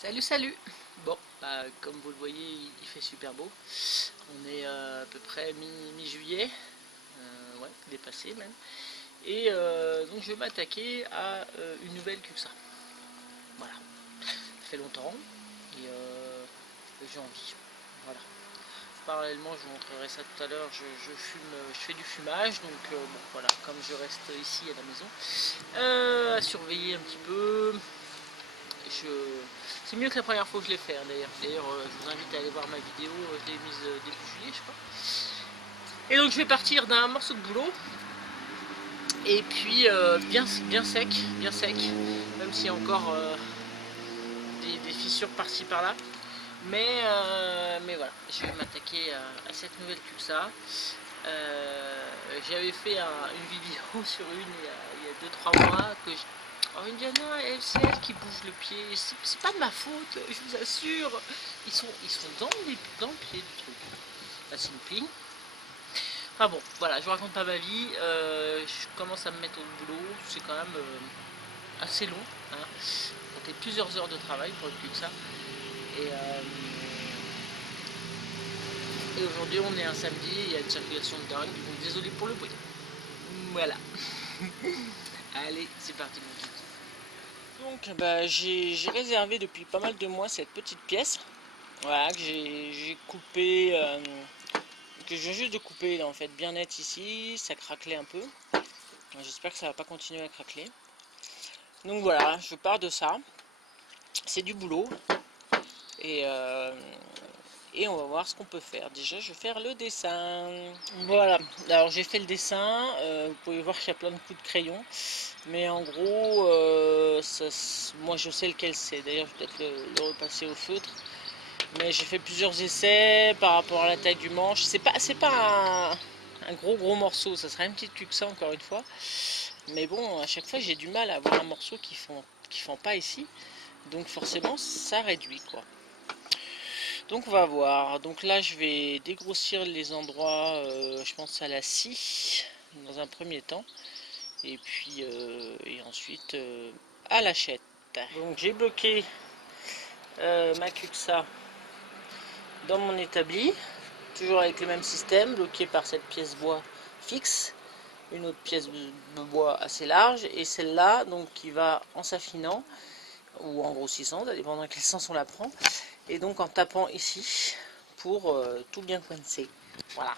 Salut, salut. Bon, bah, comme vous le voyez, il fait super beau. On est à peu près mi-juillet, ouais, dépassé même. Et donc je vais m'attaquer à une nouvelle CUPSA. Voilà, ça fait longtemps et j'ai envie. Voilà. Parallèlement, je vous montrerai ça tout à l'heure, je fume, je fais du fumage, donc bon, voilà, comme je reste ici à la maison, à surveiller un petit peu. C'est mieux que la première fois que je l'ai fait, hein, d'ailleurs. D'ailleurs, je vous invite à aller voir ma vidéo, je l'ai mise début juillet, je crois. Et donc, je vais partir d'un morceau de boulot. Et puis, bien sec, même s'il y a encore des fissures par-ci par-là. Mais voilà, je vais m'attaquer à cette nouvelle CUPSA. J'avais fait une vidéo sur une il y a 2-3 mois que je... Oh Indiana, c'est elle qui bouge le pied, c'est pas de ma faute, je vous assure. Ils sont dans le pied du truc. Là c'est une ping. Enfin bon, voilà, je vous raconte pas ma vie, je commence à me mettre au boulot, c'est quand même assez long, hein. Ça fait plusieurs heures de travail pour une CUPSA. Et aujourd'hui on est un samedi, il y a une circulation de dingue, donc désolé pour le bruit. Voilà. Allez, c'est parti mon kiki. Donc bah, j'ai réservé depuis pas mal de mois cette petite pièce. Voilà, que j'ai coupé, que je viens juste de couper en fait bien net ici, ça craquelait un peu. J'espère que ça va pas continuer à craqueler. Donc voilà, je pars de ça. C'est du boulot. Et, euh, et on va voir ce qu'on peut faire. Déjà, je vais faire le dessin. Voilà, alors j'ai fait le dessin. Vous pouvez voir qu'il y a plein de coups de crayon. Mais en gros, moi je sais lequel c'est. D'ailleurs, je vais peut-être le repasser au feutre. Mais j'ai fait plusieurs essais par rapport à la taille du manche. C'est pas un gros morceau. Ça serait un petit truc ça encore une fois. Mais bon, à chaque fois j'ai du mal à avoir un morceau qui fend pas ici. Donc forcément, ça réduit quoi. Donc on va voir. Donc là, je vais dégrossir les endroits, je pense à la scie dans un premier temps. Et puis et ensuite à l'achette. Donc j'ai bloqué ma CUPSA dans mon établi, toujours avec le même système, bloqué par cette pièce bois fixe, une autre pièce de bois assez large, et celle-là donc qui va en s'affinant ou en grossissant, ça dépend dans quel sens on la prend, et donc en tapant ici pour tout bien coincer. Voilà.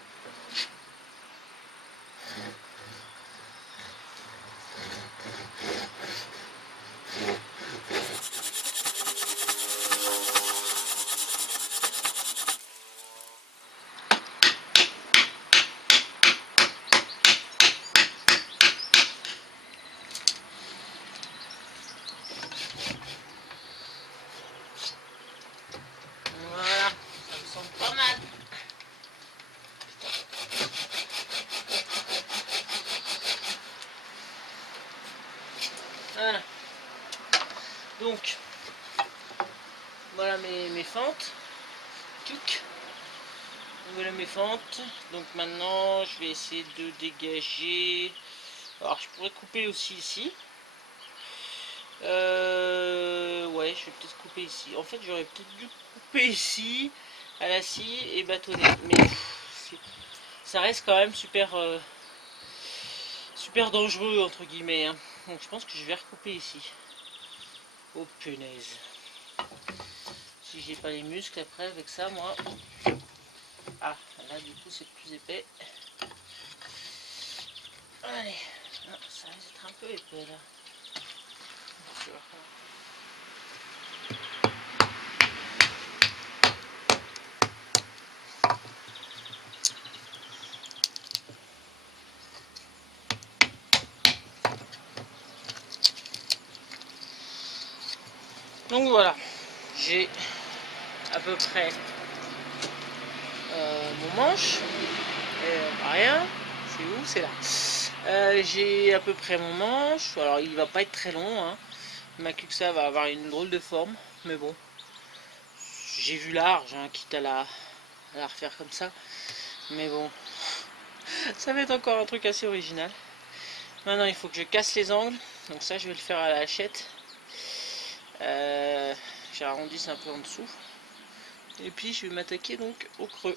Voilà, ça me semble pas mal. Voilà. Donc, voilà mes fentes. Tuc. Voilà mes fentes. Donc maintenant, je vais essayer de dégager. Alors, je pourrais couper aussi ici. Ouais, je vais peut-être couper ici. En fait, j'aurais peut-être dû couper ici à la scie et bâtonner. Mais ça reste quand même super dangereux entre guillemets, hein. Donc je pense que je vais recouper ici. Oh punaise. Si j'ai pas les muscles après avec ça, moi. Ah, là du coup c'est plus épais. Allez, ah, ça risque d'être un peu épais là. Donc voilà, j'ai à peu près mon manche. Rien, c'est où? C'est là. J'ai à peu près mon manche. Alors il va pas être très long, hein. Ma CUPSA va avoir une drôle de forme, mais bon. J'ai vu large, hein, quitte à la refaire comme ça. Mais bon, ça va être encore un truc assez original. Maintenant il faut que je casse les angles. Donc ça je vais le faire à la hachette. j'arrondisse un peu en dessous. Et puis je vais m'attaquer donc au creux.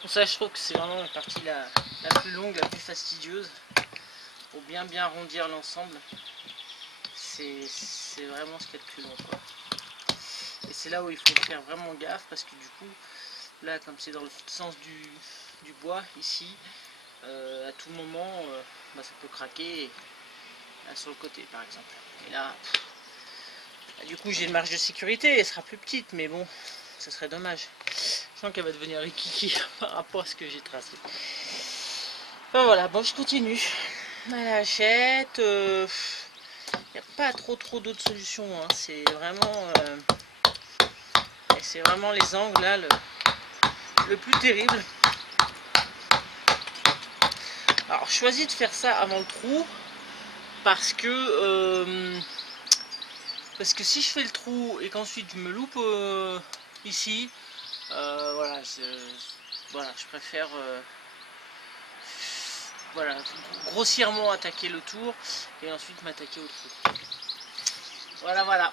Pour ça, je trouve que c'est vraiment la partie la plus longue, la plus fastidieuse. Pour bien arrondir l'ensemble, c'est vraiment ce qu'il y a de plus long, quoi. Et c'est là où il faut faire vraiment gaffe, parce que du coup, là, comme c'est dans le sens du bois, ici, à tout moment, ça peut craquer, là, sur le côté, par exemple. Et là, du coup, j'ai une marge de sécurité, elle sera plus petite, mais bon, ça serait dommage. Je sens qu'elle va devenir rikiki par rapport à ce que j'ai tracé. Ben voilà, bon, je continue. À la hachette, il n'y a pas trop d'autres solutions, hein. C'est vraiment les angles là le plus terrible. Alors je choisis de faire ça avant le trou parce que si je fais le trou et qu'ensuite je me loupe ici, voilà, je préfère voilà, grossièrement attaquer le tour et ensuite m'attaquer au trou. Voilà.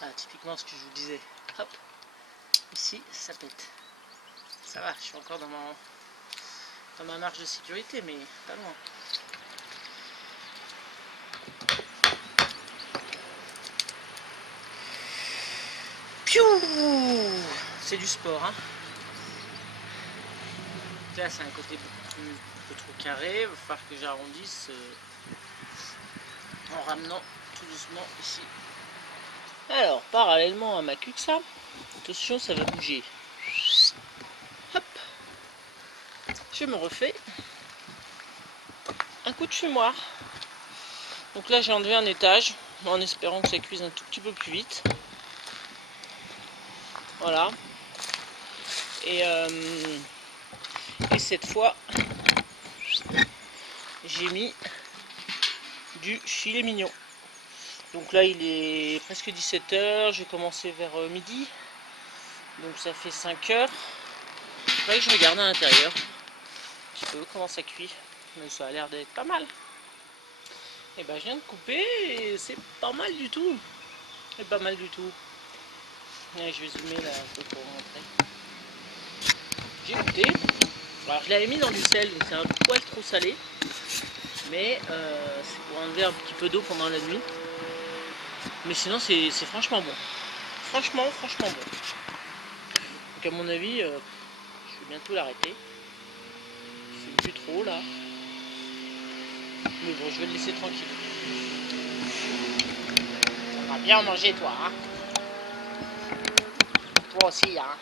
Ah, typiquement ce que je vous disais. Hop, ici ça pète. Ça va, je suis encore dans ma marge de sécurité, mais pas loin. C'est du sport, hein. Là c'est un côté beaucoup trop carré, il va falloir que j'arrondisse en ramenant tout doucement ici. Alors parallèlement à ma queue que ça, attention, ça va bouger. Hop, je me refais un coup de fumoir. Donc là j'ai enlevé un étage en espérant que ça cuise un tout petit peu plus vite. Voilà. Et cette fois j'ai mis du filet mignon. Donc là il est presque 17 h, j'ai commencé vers midi. Donc ça fait 5 heures. Faudrait que je regarde à l'intérieur un petit peu comment ça cuit. Mais ça a l'air d'être pas mal. Et ben je viens de couper et c'est pas mal du tout. C'est pas mal du tout. Et je vais zoomer là un peu pour vous montrer. J'ai goûté. Alors je l'avais mis dans du sel, donc c'est un poil trop salé. Mais c'est pour enlever un petit peu d'eau pendant la nuit. Mais sinon c'est franchement bon. Franchement bon. Donc à mon avis, je vais bientôt l'arrêter. C'est plus trop là. Mais bon, je vais le laisser tranquille. On va bien manger toi, hein. Toi aussi, hein.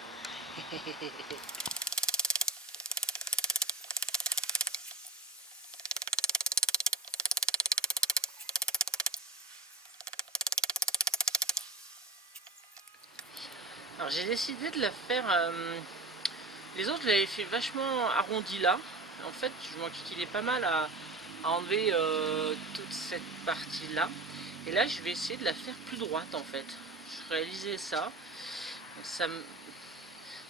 Alors j'ai décidé de la faire. Les autres, je l'avais fait vachement arrondi là. En fait, je m'enquiquinais pas mal à enlever toute cette partie là. Et là, je vais essayer de la faire plus droite en fait. Je réalisais ça. Donc, ça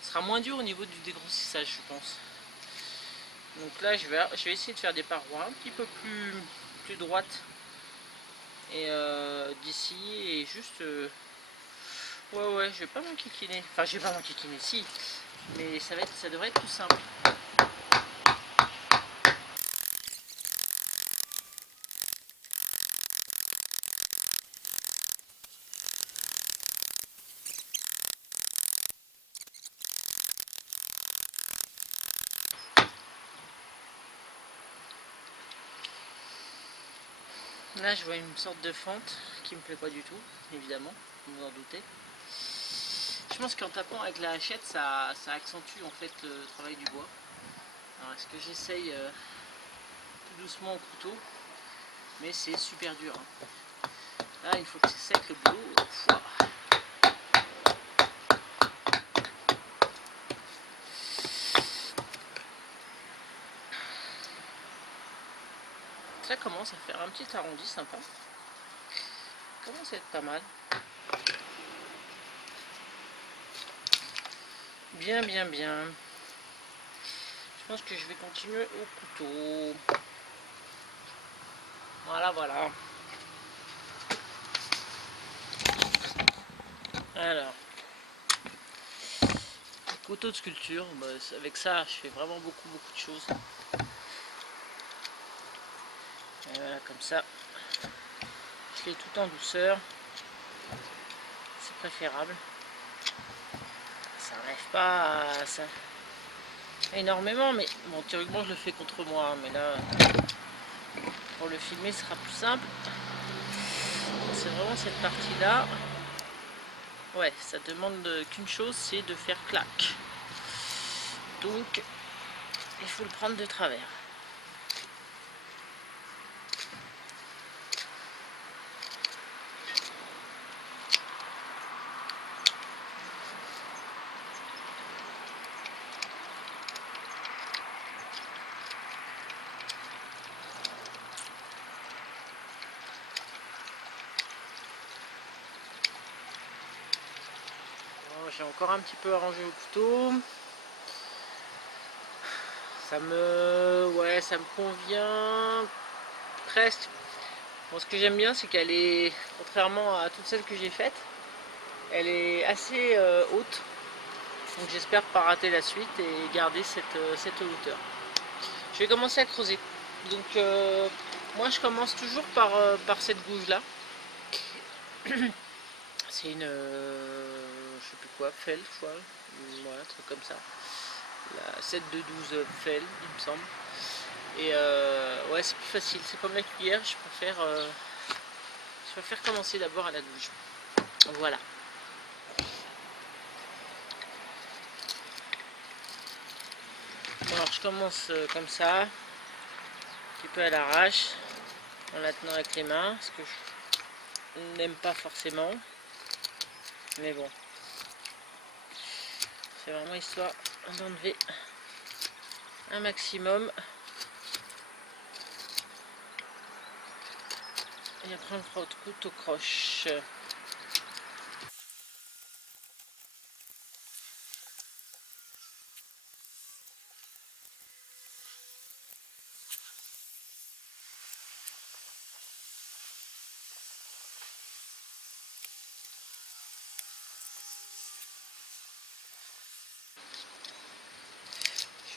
sera moins dur au niveau du dégrossissage, je pense. Donc là, je vais essayer de faire des parois un petit peu plus droites. Et d'ici, et juste. Ouais, je vais pas m'enquiquiner. Enfin, je vais pas m'enquiquiner, si. Mais ça devrait être tout simple. Là, je vois une sorte de fente qui me plaît pas du tout, évidemment, vous vous en doutez. Je pense qu'en tapant avec la hachette, ça accentue en fait le travail du bois. Alors, est-ce que j'essaye tout doucement au couteau, mais c'est super dur, hein. Là, il faut que c'est sec le boulot. Pouah. Ça commence à faire un petit arrondi sympa. Ça commence à être pas mal. Bien, bien, bien. Je pense que je vais continuer au couteau. Voilà, voilà. Alors, couteau de sculpture. Bah, avec ça, je fais vraiment beaucoup de choses. Et voilà, comme ça. Je fais tout en douceur. C'est préférable. Ça n'arrive pas à ça énormément, mais bon, théoriquement je le fais contre moi, mais là pour le filmer ce sera plus simple. C'est vraiment cette partie là, ouais, ça demande qu'une chose, c'est de faire clac, donc il faut le prendre de travers. J'ai encore un petit peu arrangé au couteau. Ouais, ça me convient presque. Bon, ce que j'aime bien, c'est qu'elle est, contrairement à toutes celles que j'ai faites, elle est assez haute. Donc j'espère pas rater la suite et garder cette hauteur. Je vais commencer à creuser. Donc moi je commence toujours par cette gouge là. C'est une je sais plus quoi, Fell, je crois. Voilà, un truc comme ça. La 7 de 12 Fell, il me semble. Et ouais, c'est plus facile. C'est comme la cuillère, je préfère commencer d'abord à la gouge. Voilà. Bon, alors je commence comme ça, un petit peu à l'arrache, en la tenant avec les mains, ce que je n'aime pas forcément. Mais bon, c'est vraiment histoire d'enlever un maximum. Et après on fera au couteau croche.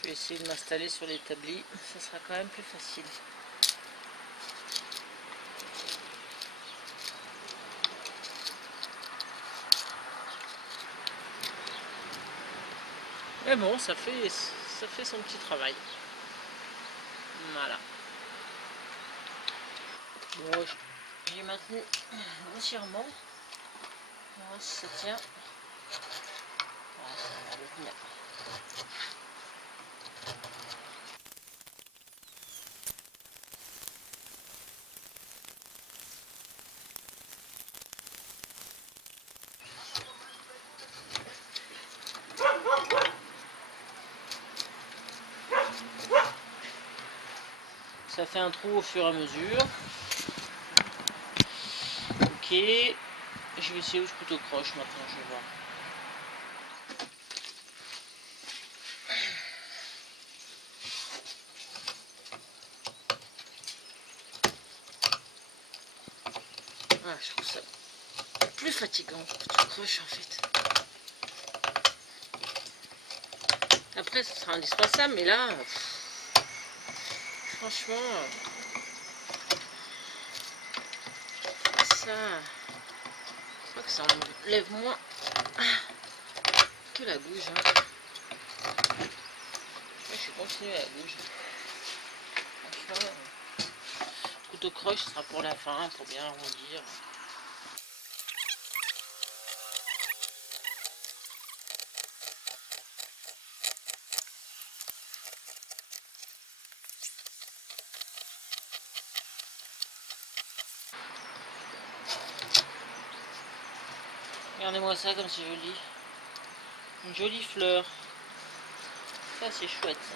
Je vais essayer de m'installer sur l'établi, ça sera quand même plus facile. Mais bon, ça fait son petit travail. Voilà. Bon, j'ai maintenu grossièrement. On va voir si ça tient. Voilà, ça va tenir. Ça fait un trou au fur et à mesure. Ok. Je vais essayer où je couteau croche maintenant, je vais voir. Ah, je trouve ça plus fatigant couteau croche en fait. Après, ça sera indispensable, mais là, franchement, ça, je crois que ça enlève moins que la gouge. Hein. Ouais, je vais continuer à la gouge. Franchement, couteau croche sera pour la fin, pour bien arrondir. Regardez-moi ça comme c'est joli. Une jolie fleur. Ça c'est chouette ça.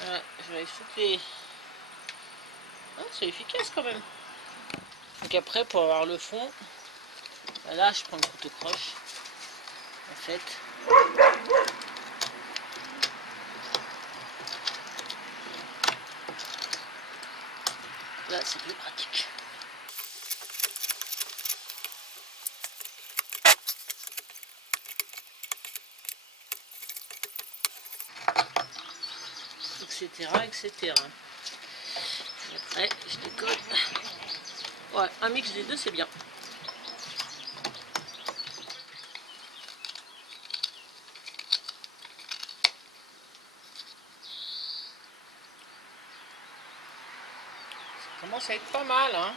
Voilà, je vais souffler. Ah, c'est efficace quand même. Donc après pour avoir le fond, là je prends le couteau croche. En fait. Là c'est plus pratique. Etc. etc. Après je décolle. Ouais, un mix des deux c'est bien. Ça commence à être pas mal, hein.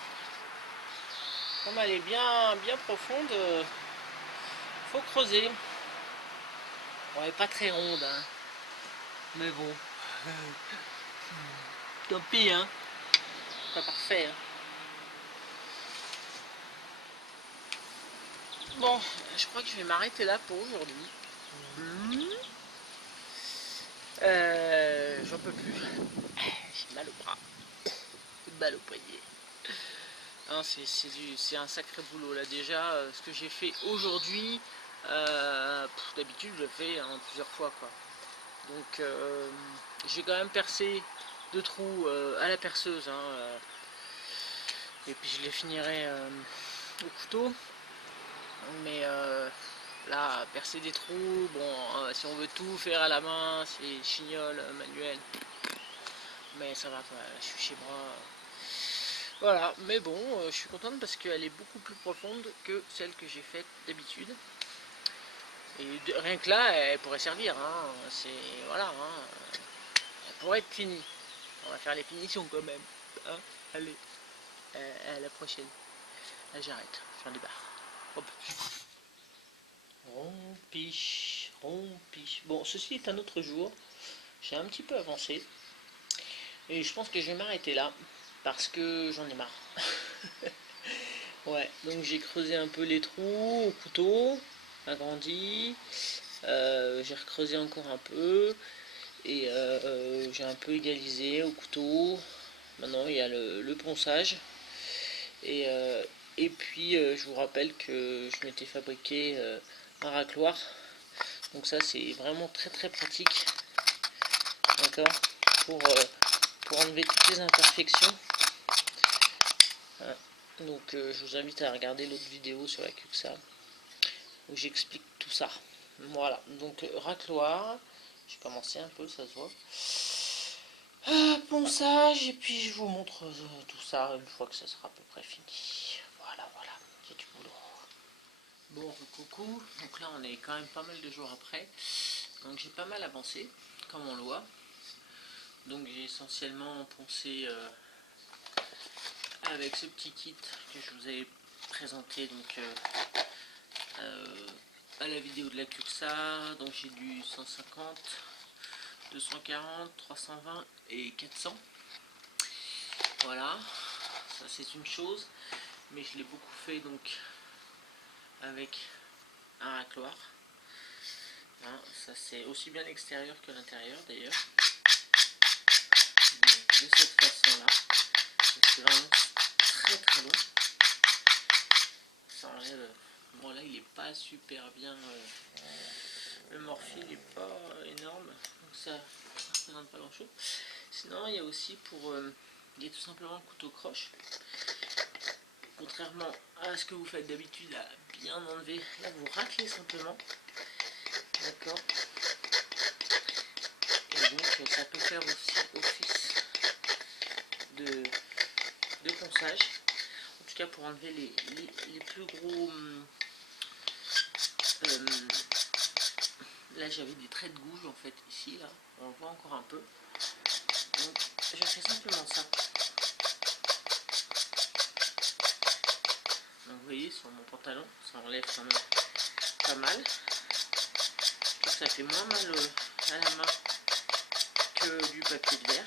Comme elle est bien profonde, faut creuser. Bon, elle est pas très ronde, hein. Mais bon. Tant pis, hein. Pas parfait, hein. Bon, je crois que je vais m'arrêter là pour aujourd'hui. J'en peux plus. J'ai mal au bras. Mal au poignet. C'est un sacré boulot là déjà. Ce que j'ai fait aujourd'hui, d'habitude je le fais plusieurs fois quoi. Donc j'ai quand même percé 2 trous à la perceuse. Et puis je les finirai au couteau. Mais là, percer des trous, bon, si on veut tout faire à la main, c'est chignol, manuel. Mais ça va, quoi, je suis chez moi. Voilà, mais bon, je suis contente parce qu'elle est beaucoup plus profonde que celle que j'ai faite d'habitude. Et rien que là, elle pourrait servir, hein. C'est, voilà, hein. Elle pourrait être finie. On va faire les finitions quand même. Hein. Allez, à la prochaine. Là, j'arrête, j'en débarre. Hop. Rompiche, rompiche. Bon, ceci est un autre jour. J'ai un petit peu avancé. Et je pense que je vais m'arrêter là. Parce que j'en ai marre. Ouais, donc j'ai creusé un peu les trous au couteau. Agrandi. J'ai recreusé encore un peu. Et j'ai un peu égalisé au couteau. Maintenant, il y a le ponçage. Et puis, je vous rappelle que je m'étais fabriqué un racloir. Donc ça, c'est vraiment très très pratique. D'accord, pour enlever toutes les imperfections. Voilà. Donc je vous invite à regarder l'autre vidéo sur la Cuxa où j'explique tout ça. Voilà, donc racloir. J'ai commencé un peu, ça se voit. Ponçage, et puis je vous montre tout ça une fois que ça sera à peu près fini. Voilà, voilà, j'ai du boulot. Bon, coucou, donc là on est quand même pas mal de jours après. Donc j'ai pas mal avancé, comme on le voit. Donc j'ai essentiellement poncé avec ce petit kit que je vous avais présenté donc à la vidéo de la Cuxa. Donc j'ai du 150, 240, 320 et 400. Voilà, ça c'est une chose, mais je l'ai beaucoup fait donc avec un racloir. Hein, ça c'est aussi bien l'extérieur que l'intérieur d'ailleurs. De cette façon là, c'est vraiment très très long. Ça enlève. Bon là il est pas super bien. Le morphine n'est pas énorme, donc ça ne représente pas grand chose. Sinon il y a aussi pour. Il y a tout simplement un couteau croche. Contrairement à ce que vous faites d'habitude à bien enlever, là vous raclez simplement. D'accord. Et donc ça peut faire aussi office de ponçage. En tout cas pour enlever les plus gros. Là j'avais des traits de gouge en fait ici, là, on le voit encore un peu. Donc je fais simplement ça. Donc vous voyez sur mon pantalon, ça enlève quand même pas mal. Je trouve que ça fait moins mal à la main que du papier de verre.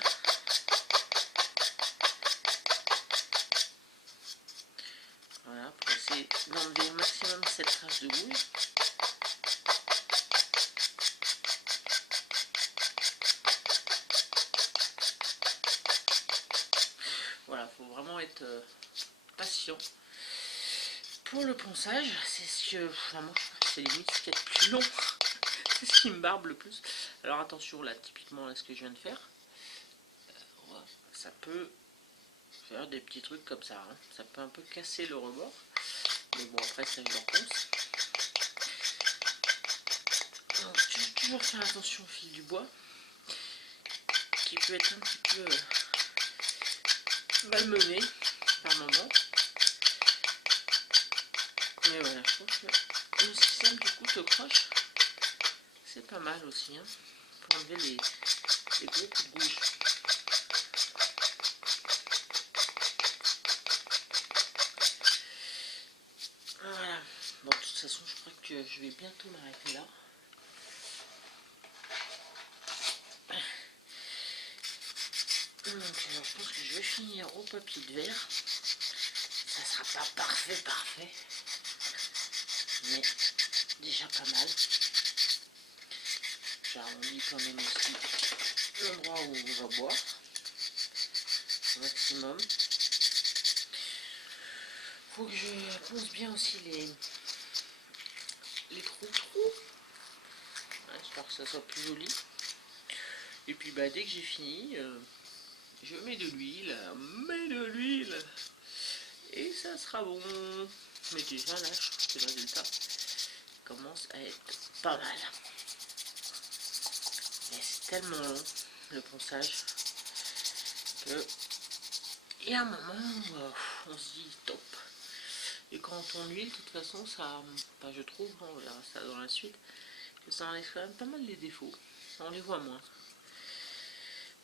d'enlever au maximum cette trace de houille. Voilà, faut vraiment être patient. Pour le ponçage, c'est ce que, enfin, moi je trouve que c'est limite ce qu'il y a de plus long. C'est ce qui me barbe le plus. Alors attention, là, typiquement, là, ce que je viens de faire, ça peut faire des petits trucs comme ça. Hein. Ça peut un peu casser le rebord. Mais bon, après, ça, je le ponce. Donc, toujours faire attention au fil du bois, qui peut être un petit peu malmené par moment. Mais voilà, je trouve que le système du couteau croche, c'est pas mal aussi, hein, pour enlever les gros coups de gouge. Voilà, bon, de toute façon, je crois que je vais bientôt m'arrêter là. Donc, je pense que je vais finir au papier de verre. Ça sera pas parfait, mais déjà pas mal. J'arrondis quand même aussi l'endroit où on va boire au maximum. Faut que je ponce bien aussi les trous. J'espère que ça soit plus joli. Et puis bah, dès que j'ai fini, je mets de l'huile, et ça sera bon. Mais déjà là, je trouve que le résultat commence à être pas mal. Et c'est tellement long le ponçage que il y a un moment où on se dit top. Et quand on huile, de toute façon, ça, enfin, je trouve, on verra ça dans la suite, que ça enlève quand même pas mal les défauts. On les voit moins.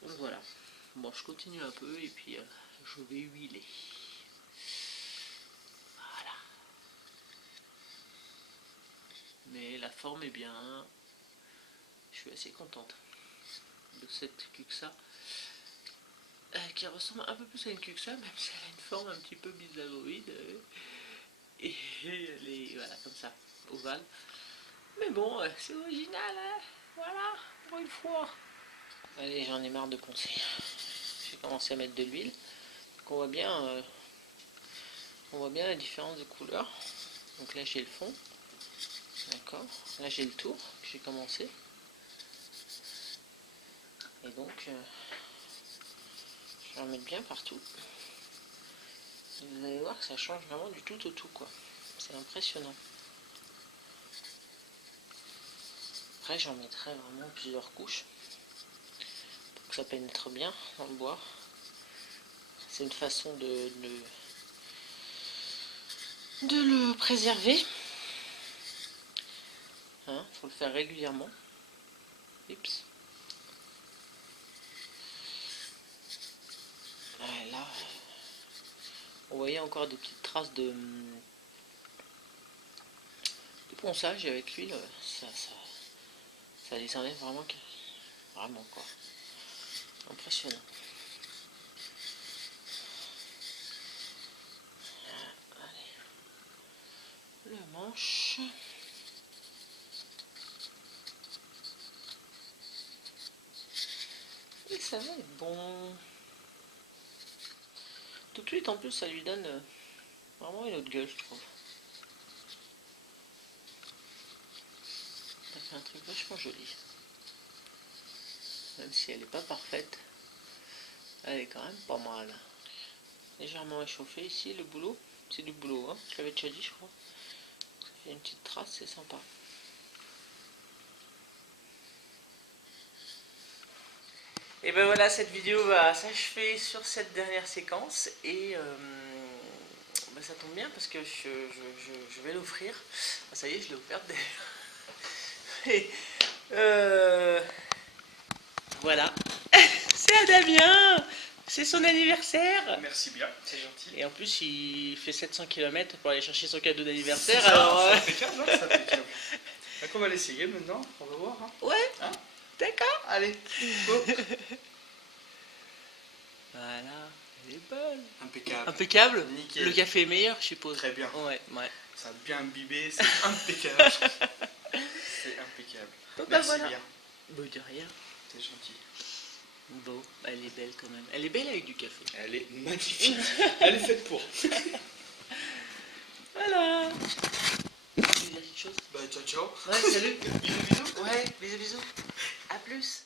Donc voilà. Bon, je continue un peu et puis je vais huiler. Voilà. Mais la forme est bien. Je suis assez contente de cette cuxa. Qui ressemble un peu plus à une cuxa, même si elle a une forme un petit peu bizarroïde. Et elle est, voilà, comme ça, ovale. Mais bon, c'est original, hein. Voilà, pour une fois. Allez, j'en ai marre de poncer. J'ai commencé à mettre de l'huile. On voit bien la différence de couleur. Donc là, j'ai le fond. D'accord. Là, j'ai le tour que j'ai commencé. Et donc, je vais en mettre bien partout. Et vous allez voir que ça change vraiment du tout au tout, quoi. C'est impressionnant. Après, j'en mettrai vraiment plusieurs couches pour que ça pénètre bien dans le bois. C'est une façon de le préserver. Hein, faut le faire régulièrement. Oups. Là, on voyait encore des petites traces de ponçage avec l'huile. Ça les enlève vraiment quoi. Impressionnant. Allez. Le manche. Et ça va être bon. Tout de suite, en plus, ça lui donne vraiment une autre gueule, je trouve. Ça fait un truc vachement joli. Même si elle n'est pas parfaite, elle est quand même pas mal. Légèrement échauffé ici, le boulot. C'est du boulot, hein. Je l'avais déjà dit, je crois. Ça fait une petite trace, c'est sympa. Et ben voilà, cette vidéo va s'achever sur cette dernière séquence. Et ben ça tombe bien parce que je vais l'offrir. Ah, ça y est, je l'ai offerte d'ailleurs. Et voilà. C'est à Damien. C'est son anniversaire. Merci bien, c'est gentil. Et en plus, il fait 700 km pour aller chercher son cadeau d'anniversaire. Alors, ça fait 15 ans, ça fait 15. Donc on va l'essayer maintenant, on va voir. Hein. Ouais, hein, d'accord. allez, go. Voilà, Elle est belle. Impeccable. Impeccable. Nickel. Le café est meilleur, je suppose. Très bien. Ouais, ouais. Ça a bien imbibé, c'est impeccable. C'est impeccable. Bon, bah, Merci voilà. bien. Bon, de rien. C'est gentil. Bon, elle est belle quand même. Elle est belle avec du café. Elle est magnifique. Elle est faite pour. Voilà. Tu veux dire quelque chose? Bah ciao ciao. Ouais, salut. Bisous bisous. Ouais, bisous bisous. À plus.